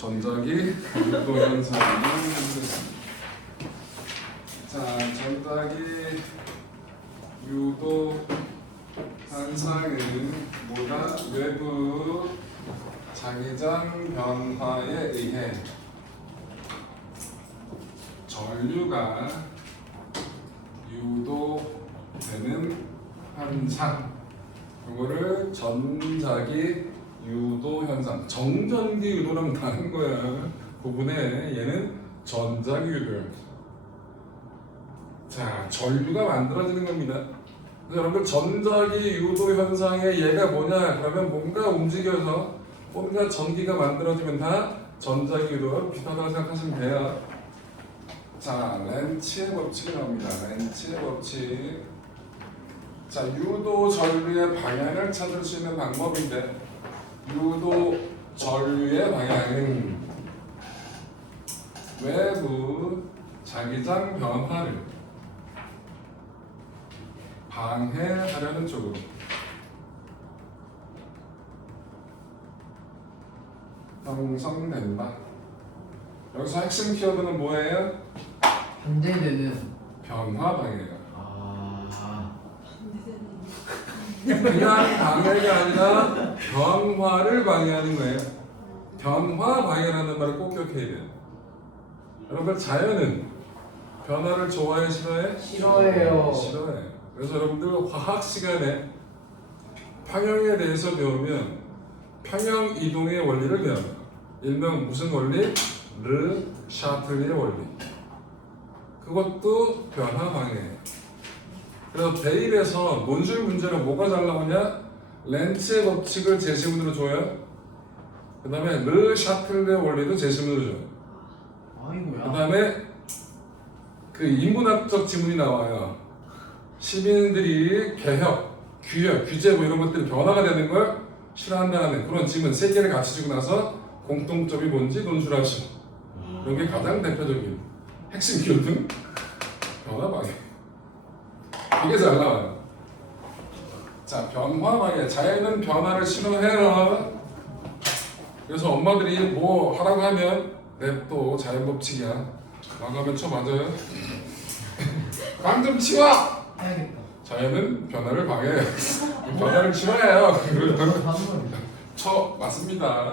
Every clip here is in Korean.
전자기 유도 현상을 보겠습니다. 자, 전자기 유도 현상은 뭐다? 외부 자기장 변화에 의해 전류가 유도되는 현상. 이거를 전자기 유도 현상. 정전기 유도랑 다른 거야. 구분해. 얘는 전자기 유도야. 자, 전류가 만들어지는 겁니다. 여러분 전자기 유도 현상의 얘가 뭐냐? 그러면 뭔가 움직여서 뭔가 전기가 만들어지면 다 전자기 유도 비슷하다고 생각하시면 돼요. 자, 렌치의 법칙이 나옵니다. 렌치의 법칙. 자, 유도 전류의 방향을 찾을 수 있는 방법인데 유도 전류의 방향은 외부 자기장 변화를 방해하려는 쪽으로 형성된다. 여기서 핵심 키워드는 뭐예요? 반대되는 변화 방해가. 아 그냥 방해가 아니라 변화를 방해하는 거예요. 변화 방해라는 말을 꼭 기억해야 돼요. 여러분 자연은 변화를 좋아해 싫어해? 싫어해요. 싫어해. 그래서 여러분들 화학 시간에 평형에 대해서 배우면 평형 이동의 원리를 배워요. 일명 무슨 원리? 르 샤틀리의 원리. 그것도 변화 방해예요. 그래서 대입에서 논술 문제는 뭐가 잘 나오냐? 렌츠의 법칙을 제시문으로 줘요. 그 다음에 르 샤틀리의 원리도 제시문으로 줘요. 그 아이고야 다음에 그 인문학적 지문이 나와요. 시민들이 개혁, 규혁, 규제 뭐 이런 것들이 변화가 되는 걸 싫어한다는 그런 지문 세 개를 같이 주고 나서 공통점이 뭔지 논술하시오. 이런 게 가장 대표적인 핵심 기호등 변화 방해. 이게 잘 나와요. 자, 변화 방해. 자연은 변화를 신호해요. 그래서 엄마들이 뭐 하라고 하면 냅또 자연 법칙이야. 나가면 쳐 맞아요. 강좀 치워. 자연은 변화를 방해해요. 변화를 겁니다 쳐 맞습니다.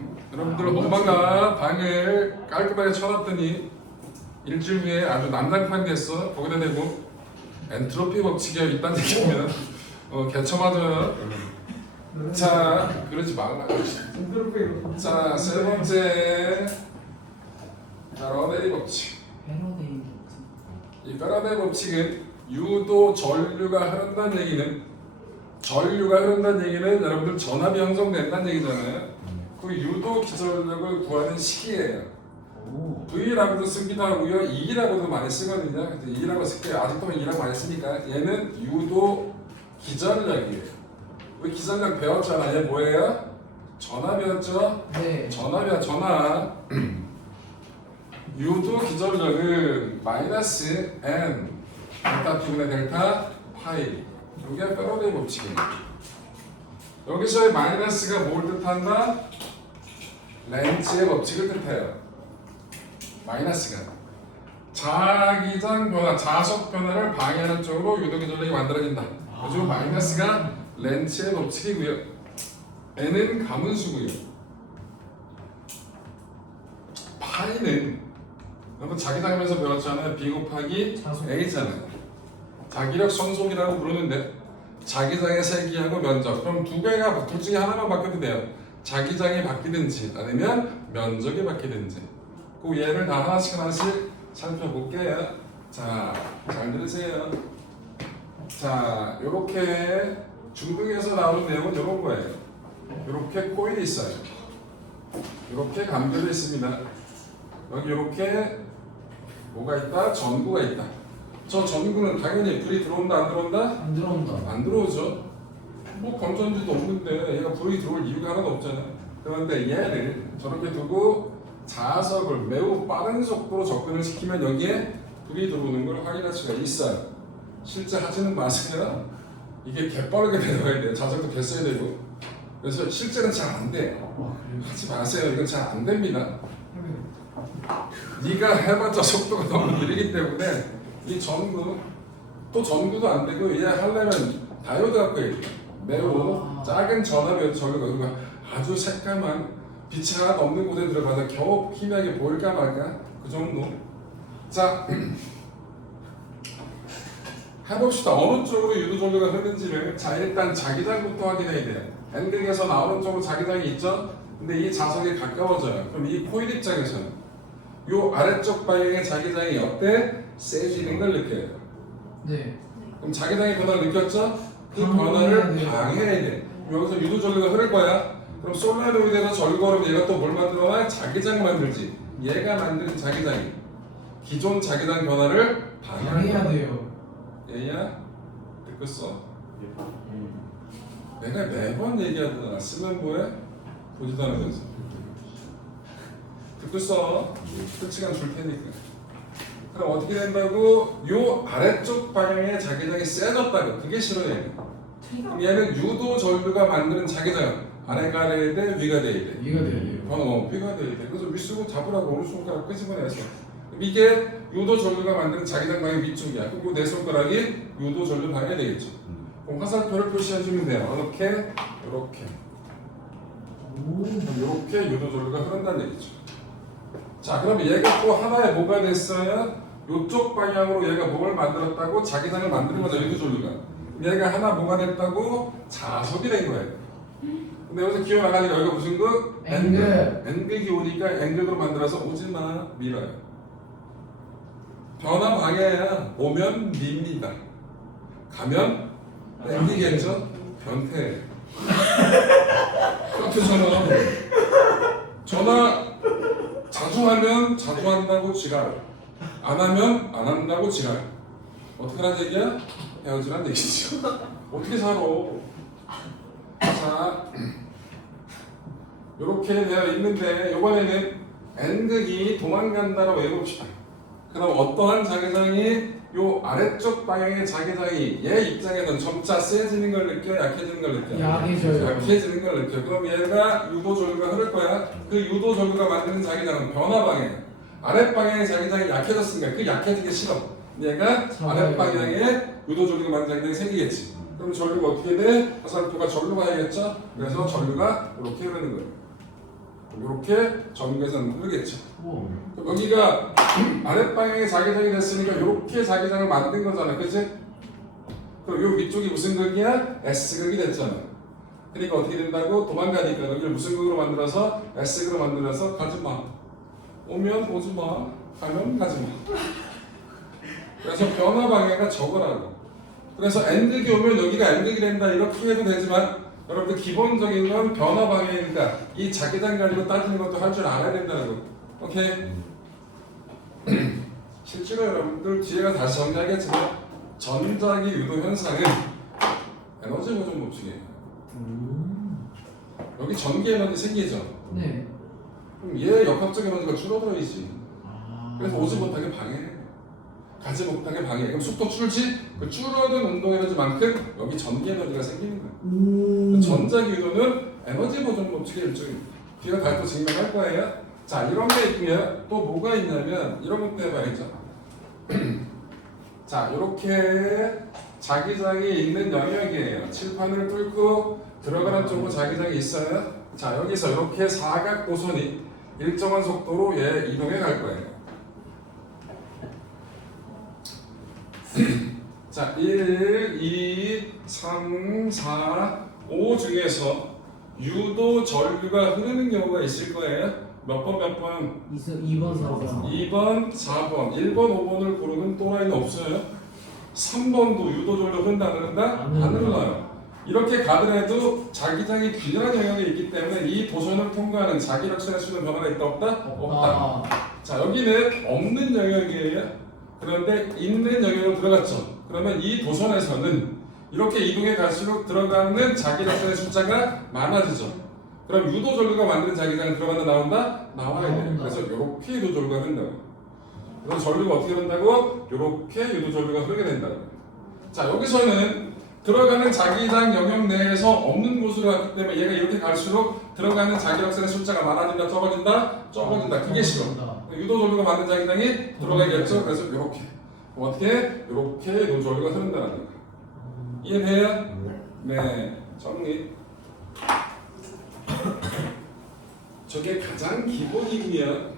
음? 여러분들 엄마가 방을 깔끔하게 쳐놨더니 일주일 후에 아주 난장판 됐어. 거기다 대고 엔트로피 법칙이 있다는 얘기면 어, 맞아요. 자, 그러지 말라. 자, 세 번째 자, 러데리 법칙. 패러데이 이 페라데 법칙은 유도 전류가 흐른다는 얘기는 전류가 흐른다는 얘기는 여러분들 전압이 형성된다는 얘기잖아요. 그 유도 기전력을 구하는 식이에요. 오 V라고도 쓰기도 하고요. E라고도 많이 쓰거든요. 근데 E라고 쓸게요. 아직도 E라고 많이 쓰니까 얘는 유도 기전력이에요. 우리 기전력 배웠잖아. 얘 뭐예요? 전압이었죠? 네 전압이야 전압 유도 기전력은 마이너스 n 델타 T분의 델타 파이 이게 페러데이 법칙이에요 여기서의 마이너스가 뭘 뜻한다? 렌츠의 법칙을 뜻해요 마이너스가 자기장 변화, 자속 변화를 방해하는 쪽으로 유도 기 전력이 만들어진다 그죠? 마이너스가 렌츠의 법칙이고요 n은 가문수고요 파이는 여러분 자기장에서 배웠잖아요. B 곱하기. A잖아요. 자기력 성속이라고 부르는데 자기장의 세기하고 면적 그럼 두 개가 둘 중에 하나만 바뀌어도 돼요. 자기장이 바뀌든지 아니면 면적이 바뀌든지 그 예를 다 하나씩 하나씩 살펴볼게요. 자, 잘 들으세요. 자, 요렇게 중등에서 나오는 내용은 이런 거예요. 이렇게 코일이 있어요. 이렇게 감겨져 있습니다. 여기 이렇게 뭐가 있다? 전구가 있다. 저 전구는 당연히 불이 들어온다 안 들어온다? 안 들어온다 안 들어오죠. 뭐 건전지도 없는데 얘가 불이 들어올 이유가 하나도 없잖아요. 그런데 얘를 저렇게 두고 자석을 매우 빠른 속도로 접근을 시키면 여기에 불이 들어오는 걸 확인할 수가 있어요. 실제 하지는 마세요. 이게 개빠르게 내려가야 돼요. 자석도 개 써야 되고. 그래서 실제는 잘 안 돼요. 하지 마세요. 이건 잘 안 됩니다. 네가 해봤자 속도가 너무 느리기 때문에 이 전구 또 전구도 안 되고 얘 하려면 다이오드 갖고 돼. 매우 아. 작은 전압의 전구가 그리고 아주 새까만 빛이 하나도 없는 곳에 들어가서 겨우 희미하게 보일까 말까 그 정도. 자 해봅시다. 어느 쪽으로 유도 전류가 흐르는지를 자 일단 자기장부터 확인해야 돼요. 엔딩에서 나오는 쪽으로 자기장이 있죠. 근데 이 자석에 가까워져요. 그럼 이 코일 입장에서는 요 아래쪽 방향의 자기장이 어때? 세지는 걸 느껴요. 네. 그럼 자기장의 변화를 느꼈죠? 그 방어해야 변화를 돼요. 방해해야 돼. 여기서 유도 전류가 흐를 거야. 그럼 솔라로이드에서 전류가 얘가 또 뭘 만들어놔? 자기장 만들지. 얘가 만든 자기장이 기존 자기장 변화를 방해해야. 돼요. 얘야 듣겠어? 내가 매번 얘기하잖아. 쓰면 뭐해? 보지도 않으면서. 듣겠어? 끝시간 줄 테니까. 그럼 어떻게 된다고? 요 아래쪽 방향의 자기장이 세졌다고. 그게 싫어 얘는. 그럼 얘는 유도 전류가 만드는 자기장. 아래가 돼야 돼, 위가 돼야 돼. 이해가 돼야 돼요. 어, 위가 돼야 돼. 그래서 윗수고 잡으라고 오른 손가락 끄집어내서. 이게 유도 전류가 만드는 자기장 방향 위쪽이야. 그리고 내 손가락이 유도 전류 방향이 되겠죠. 그럼 화살표를 표시해주면 돼요. 이렇게, 이렇게. 오. 이렇게 유도 전류가 흐른다는 얘기죠. 자, 그럼 얘가 또 하나의 뭐가 됐어요? 이쪽 방향으로 얘가 뭘 만들었다고? 자기장을 만드는 거죠, 유도 전류가. 얘가 하나 뭐가 됐다고? 자석이 된 거예요. 근데 여기서 기어 나가니까 여기가 무슨 극? 앵글. 앵글이 오니까 앵글로 만들어서 오지 마, 밀어요. 변화 방해야. 오면 밉니다. 가면 땡기겠죠? 변태. 그렇잖아. 전화 자주 하면 자주 한다고 지랄. 안 하면 안 한다고 지랄. 어떻게 하는 얘기야? 헤어지란 얘기죠. 어떻게 살아? 자, 이렇게 되어 있는데 이번에는 N극이 도망간다라고 해봅시다. 그럼 어떠한 자기장이 요 아래쪽 방향의 자기장이 얘 입장에서는 점차 세지는 걸 느껴, 약해지는 걸 느껴. 약해져요. 약해지는 걸 느껴. 그럼 얘가 유도 전류가 흐를 거야. 그 유도 전류가 만드는 자기장은 변화 방향. 아래 방향의 자기장이 약해졌으니까 그 약해지기 싫어. 얘가 방향에 유도 전류가 만드는 자기장이 생기겠지. 그럼 전류가 어떻게 돼? 화살표가 전류가 해야겠죠? 그래서 전류가 이렇게 흐르는 거예요. 이렇게 전류에서는 흐르겠죠. 여기가 아래 방향의 자기장이 됐으니까 이렇게 자기장을 만든 거잖아, 그치? 그럼 요 위쪽이 무슨 극이야? S극이 됐잖아. 그러니까 어떻게 된다고? 도망가니까 여기를 무슨 극으로 만들어서 S극으로 만들어서 가지 마. 오면 오지 마. 가면 가지 마. 그래서 변화 방향가 저거라고. 그래서 N극이 오면 여기가 N극이 된다 이렇게 해도 되지만 여러분들 기본적인 건 변화 방향이니까 이 자기장 가지고 따지는 것도 할 줄 알아야 된다는 거. 오케이? 실제로 여러분들 뒤에가 다시 정리하겠지만 전자기 유도 현상은 에너지 보존 법칙이에요. 음. 여기 전기 에너지 생기죠. 네. 그럼 얘 역학적 에너지가 줄어들어야지. 아. 그래서 오지 못하게 방해해. 가지 못하게 방해해. 그럼 속도 줄지? 그 줄어든 운동 에너지만큼 여기 전기 에너지가 생기는 거야. 오. 전자기 유도는 에너지 보존 법칙의 일종입니다. 뒤가 다또 증명할 거예요. 자, 이런 게 있고요. 또 뭐가 있냐면 이런 것도 해봐야죠. 자, 이렇게 자기장이 있는 영역이에요. 칠판을 뚫고 들어가는 쪽으로 자기장이 있어요. 자, 여기서 이렇게 사각 도선이 일정한 속도로 얘 이동해 갈 거예요. 자, 1, 2, 3, 4, 5 중에서 유도 전류가 흐르는 경우가 있을 거예요. 몇 번, 몇 번? 이서 2번 4번. 2번, 4번, 1번, 5번을 고르는 또라이는 없어요. 3번도 유도 흐른다, 안 흐른다? 안. 흘러요. 이렇게 가더라도 자기장이 균일한 영역에 있기 때문에 이 도선을 통과하는 자기력선의 수는 변화가 있다, 없다? 없다. 아. 자 여기는 없는 영역이에요. 그런데 있는 영역으로 들어갔죠. 그러면 이 도선에서는 이렇게 이동해 갈수록 들어가는 자기력선의 숫자가 많아지죠. 그럼 유도 전류가 만드는 자기장은 들어간다 나온다 나와야 돼요. 그래서 이렇게 유도 전류가 흐른다고. 그럼 전류가 어떻게 흐른다고? 이렇게 유도 전류가 흐르게 된다고. 자 여기서는 들어가는 자기장 영역 내에서 없는 곳으로 갔기 때문에 얘가 이렇게 갈수록 들어가는 자기력선의 숫자가 많아진다 적어진다 적어진다 그게 싫어 유도절류가 많은 자기장이 들어가겠죠 그래서 이렇게 어떻게 이렇게 유도절류가 흐른다는 거야. 이해돼요? 네 정리. 저게 가장 기본이고요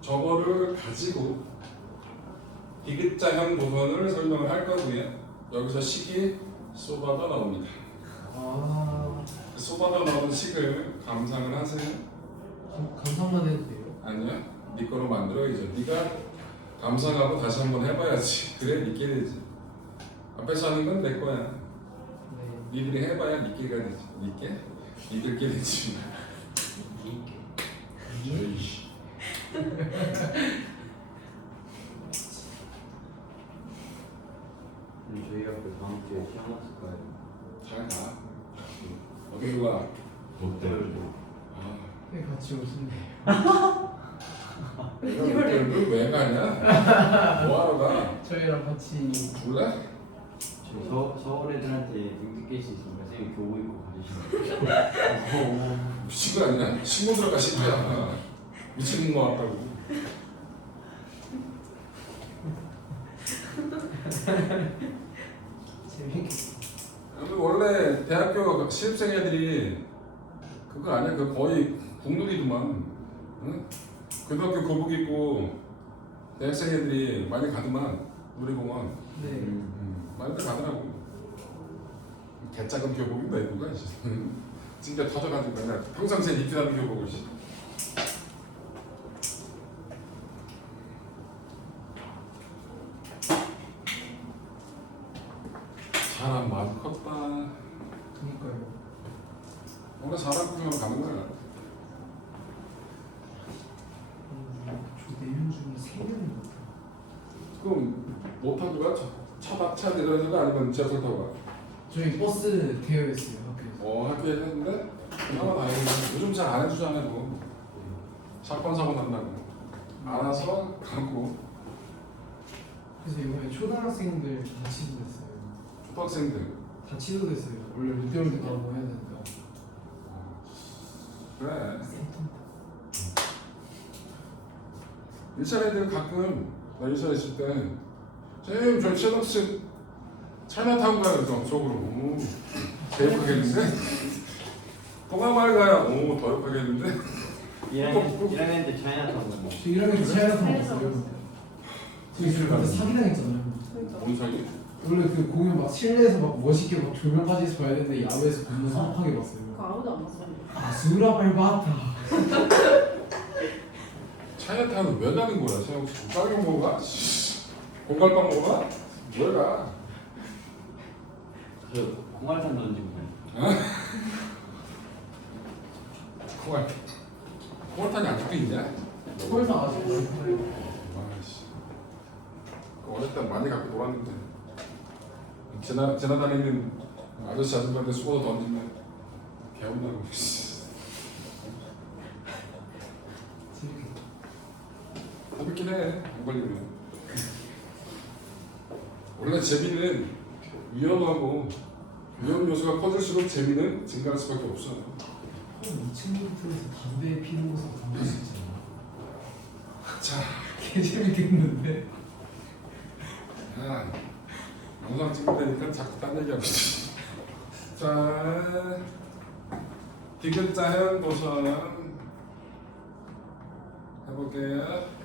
저거를 가지고 디귿자형 도선을 설명을 할 거고요. 여기서 식이 쏟아져 나옵니다. 아. 쏟아져 나오는 식을 감상을 하세요. 감- 감상만 해도 돼요? 아니요. 네 거로 만들어야죠. 네가 감상하고 다시 한번 해봐야지 그래 니께 되지 앞에서 하는 건 내 거야 네 니들이 해봐야 니께가 되지 니께? 니들께 되지. 그럼 저희 학교 다음 주에 시험 없을까요? 잘 가. 어디 가? 못해요. 아, 네 같이 오신대 이걸 왜 가냐? 뭐하러 가? 저희랑 같이 몰래? 저 서, 서울 애들한테 등기 깰수 있으니까 쌤이 교복 입고 가주시면 미친 거 아니야? 친구들 가신 거야. 미친 거 같다고. 아니, 원래 대학교 신입생 애들이 그거 아니야? 그 거의 국룰이더만. 응? 고등학교 교복 입고 대학생 애들이 많이 가더만 놀이공원. 네 음, 많이들 가더라고. 개작은 교복인가 이거가 진짜 터져가지고 맨날 평상시에 입히라는 교복을 씨. 사람 많이 컸다. 그니까요 원래 사람 구경을 가는 거야. 음, 저네명 중에 세 명이 못해 그럼 못 타고 가? 차, 차, 차 내려서 가? 아니면 지하철 타고 가? 저희 버스 대여 했어요 학교에서. 어 학교에 했는데? 그나마 다행이네. 요즘 잘 안 해주잖아 그거 사건 사고 난다고. 알아서 가고. 그래서 이번에 초등학생들 다 취소됐어요. 초등학생들? 다 취소됐어요. 원래 롯데월드 가고 해야 되니까 그래. 일산 애들 가끔 나 일산 있을 때 쌤, 저 최덕스 차이나 타고 가요. 그래서 저쪽으로. 오, 개역하겠는데? 동아마을 가요. 오, 더 역하겠는데? 1학년, 1학년 때 차이나타운 거. 저 1학년 차이나타운 갔어요. 저희 그때 사기당했잖아요. 뭔 소리? 원래 그 공연 막 실내에서 막 멋있게 막 조명까지 봐야 되는데 야외에서 너무 성악하게 봤어요. 그거 아무도 안 봤어. 아수라 발바타 차이나타운은 왜 가는 거야? 쟤 혹시 국가경 먹어 가? 공갈빵 먹어 가? 왜 가? 저 공활탄 던지고 콩알 콩알탄이 아직도 있냐? 서울 나가지고 아이씨 어릴 때 많이 갖고 놀았는데 지나, 지나다니는 아저씨 아줌마한테 수고도 던지면 개운다고 재밌긴 해 안 걸리면. 원래 재미는 위험하고 위험 요소가 커질수록 재미는 증가할 수밖에 없어 2층 호텔에서 담배 피는 곳에서 담배 수 있잖아. 자. 개 재밌겠는데? 야, 영상 찍을 때니까 자꾸 딴 얘기하고 있어. 자, 디귿자형 도선 해볼게요.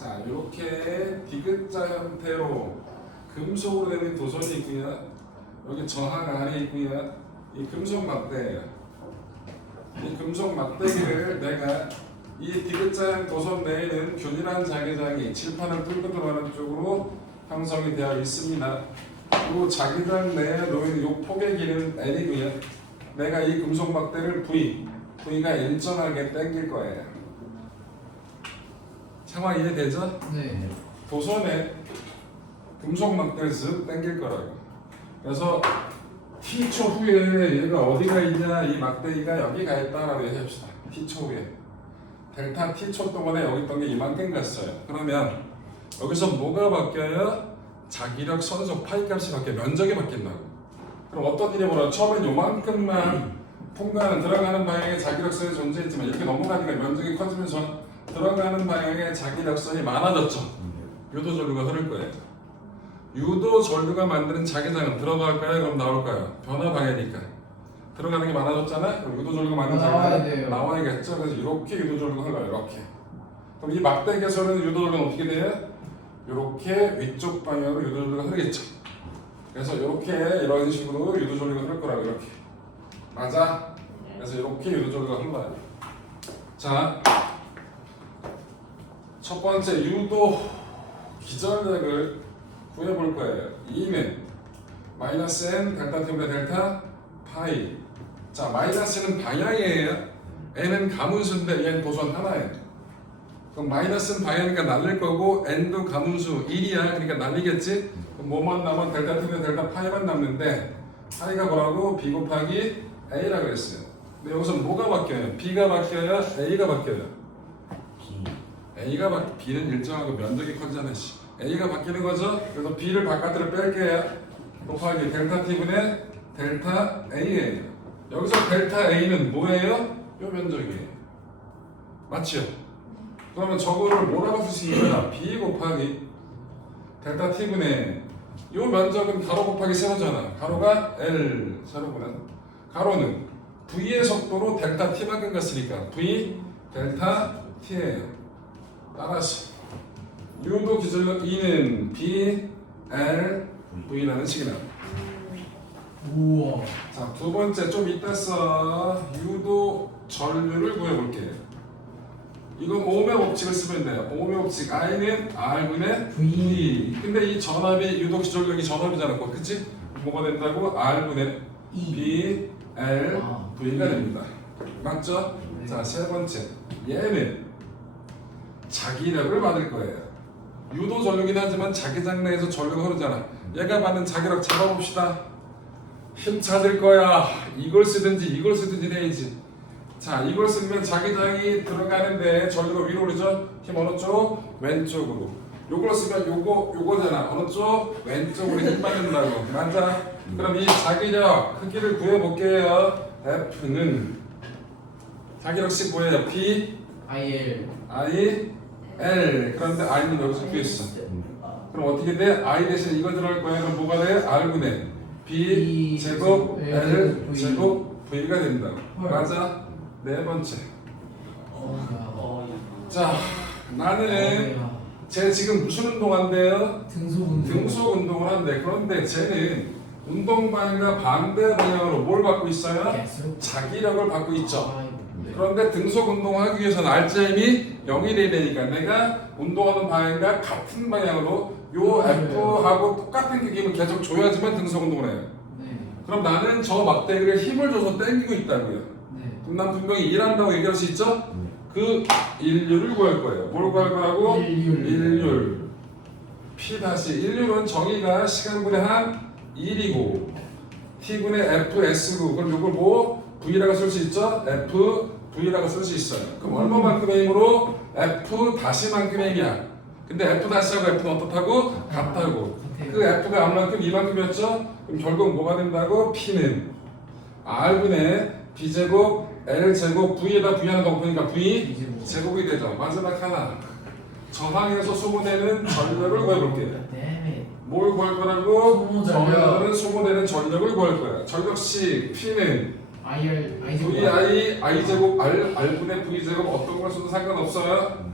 자, 이렇게 디귿자 형태로 금속으로 되는 도선이 있고요. 여기 저항 아래 있고요. 이 금속 막대예요. 이 금속 막대기를 내가 이 디귿자형 도선 내에는 균일한 자기장이 칠판을 뚫고 들어가는 쪽으로 형성이 되어 있습니다. 그리고 자기장 내에 놓인 이 폭의 길이는 L이고요. 내가 이 금속 막대를 V, V가 일정하게 당길 거예요. 상황 이해되죠? 네 도선에 금속 막대를 쓱 당길 거라고. 그래서 T초 후에 얘가 어디가 있냐 이 막대기가 여기 가 있다라고 얘기합시다. T초 후에. 델타 T초 동안에 여기 있던 게 이만큼 갔어요. 그러면 여기서 뭐가 바뀌어요? 자기력 선속 파이 값이 바뀌어 면적이 바뀐다고. 그럼 어떤 일이 벌어? 처음엔 요만큼만 통과하는 들어가는 방향에 자기력 선이 존재했지만 이렇게 넘어가니까 면적이 커지면서 들어가는 방향에 자기력선이 많아졌죠. 유도 전류가 흐를 거예요. 유도 전류가 만드는 자기장은 들어갈까요? 그럼 나올까요? 변화 방향이니까. 들어가는 게 많아졌잖아. 그럼 유도 전류가 자기장은 돼요. 나와야겠죠. 그래서 이렇게 유도 전류가 흘러요. 이렇게. 그럼 이 막대기에서는 유도 전류는 어떻게 돼요? 이렇게 위쪽 방향으로 유도 전류가 흐르겠죠. 그래서 이렇게 이런 식으로 유도 전류가 흐를 거라고 이렇게. 맞아? 그래서 이렇게 유도 전류가 흘러요. 자, 첫 번째 유도 기절력을 구해볼 거예요. 2는 마이너스 n 델타 t분의 델타 파이. 자, 마이너스는 방향이에요. n은 가문수인데 얘는 도선 하나예요. 그럼 마이너스는 방향이니까 날릴 거고 n도 가문수 1이야. 그러니까 날리겠지. 그럼 뭐만 남아 델타 t분의 델타 파이만 남는데 파이가 뭐라고? b 곱하기 a라 그랬어요. 근데 여기서 뭐가 바뀌어요? b가 바뀌어요? a가 바뀌어요? A가 바, B는 일정하고 면적이 커지잖아 씨. A가 바뀌는 거죠? 그래서 B를 바깥으로 뺄게요 곱하기 델타 T분의 델타 A예요 여기서 델타 A는 뭐예요? 요 면적이에요 맞죠? 그러면 저거를 뭐라고 있냐 B 곱하기 델타 T분의 요 면적은 가로 곱하기 세로잖아 가로가 L 세로구나 가로는 V의 속도로 델타 T만큼 갔으니까 V 델타 T예요 따라서 유도 기술력 2는 B, L, V라는 식이. 우와. 자, 두 번째 좀 이따 써. 유도 전류를 구해볼게요. 이건 오음의 법칙을 쓰면 돼요. 오음의 법칙 I는 R분의 V. 근데 이 전압이 유도 기술력이 전압이잖아. 그치? 뭐가 된다고? R분의 E. B, L, 아. V가 됩니다. 맞죠? 네. 자, 세 번째. 얘는 자기력을 받을 거예요. 유도 전류긴 하지만 자기장 내에서 전류가 흐르잖아. 얘가 받는 자기력 잡아봅시다. 힘 찾을 거야. 이걸 쓰든지 이걸 쓰든지 해야지. 자, 이걸 쓰면 자기장이 들어가는데 전류가 위로 오르죠? 힘 어느 쪽? 왼쪽으로. 요걸 쓰면 요거 요거잖아. 어느 쪽? 왼쪽으로 힘 받는다고. 맞아? 그럼 이 자기력 크기를 구해볼게요. F는 자기력식 뭐예요? P, IL. I, L. 그런데 I는 여기서 뒤에 있어. 그럼 어떻게 돼? I 대신 이거 들어갈 거야. 그럼 뭐가 돼? R분의 B 제곱 L. 제곱 V가 된다. 헐. 맞아? 네 번째. 어. 자, 나는 야. 쟤 지금 무슨 운동한대요? 등속 운동. 등속 운동 을 한대. 그런데 쟤는 운동 방향과 반대 방향으로 뭘 받고 있어요? 자기력을 받고 있죠. 그런데 등속 운동하기 위해서는 RGM이 0이 돼야 되니까 내가 운동하는 방향과 같은 방향으로 요 F하고 똑같은 크기면 계속 줘야지만 등속 운동을 해요. 네. 그럼 나는 저 막대기를 힘을 줘서 당기고 있다고요. 네. 그럼 난 분명히 일한다고 얘기할 수 있죠? 그 인류를 구할 거예요. 뭘 구할 거라고? 일률. 일률. P 다시 일률은 정의가 시간분의 한 1이고 T분의 FS고 그럼 이걸 뭐 V라고 쓸 수 있죠? F V라고 쓸 수 있어요. 그럼 얼마만큼의 힘으로 F 다시만큼의 힘이야. 근데 F 다시하고 F는 어떻다고? 같다고. 그 F가 R만큼 이만큼이었죠? 그럼 결국 뭐가 된다고? P는 R분의 B제곱 L제곱 V에다 V 하나 더 곱하니까 V. 제곱이 되죠. 마지막 하나. 저항에서 소모되는 전력을 구해볼게요. 네. 뭘 구할 거라고? 소모 전력. 저항에는 소모되는 전력을 구할 거야. 전력식 P는 IR I 제곱. VI I 제곱 R R분의 V 제곱 어떤 걸 써도 상관없어요.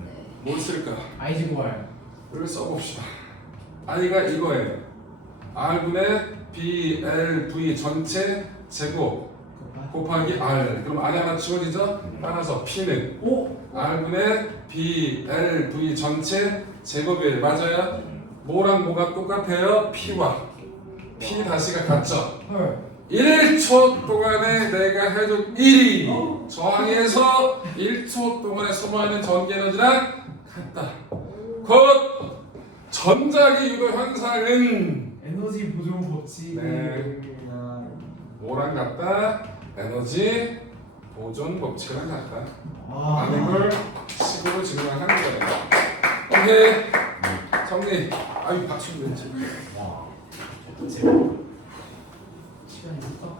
뭘 쓸까? I 제곱 R. 를 써봅시다. I가 이거예요. R분의 B L V 전체 제곱 곱하기 R. 그럼 R 하나 치워지죠? 따라서 P는 오. R분의 B, L, V 전체 제곱이에요. 맞아요? 뭐랑 뭐가 똑같아요? P와 P 다시가 같죠? 헐. 1초 동안에 내가 해준 1이 저항에서 1초 동안에 소모하는 전기 에너지랑 같다. 곧 전자기 유도 현상은 에너지 보존 법칙. 네. 뭐랑 같다? 에너지 보존 법칙이랑 같다. 아. 라는 걸 식으로 증명한 거예요. 오케이. 정리. 아유 박치면 되지. 시 간이 못 가.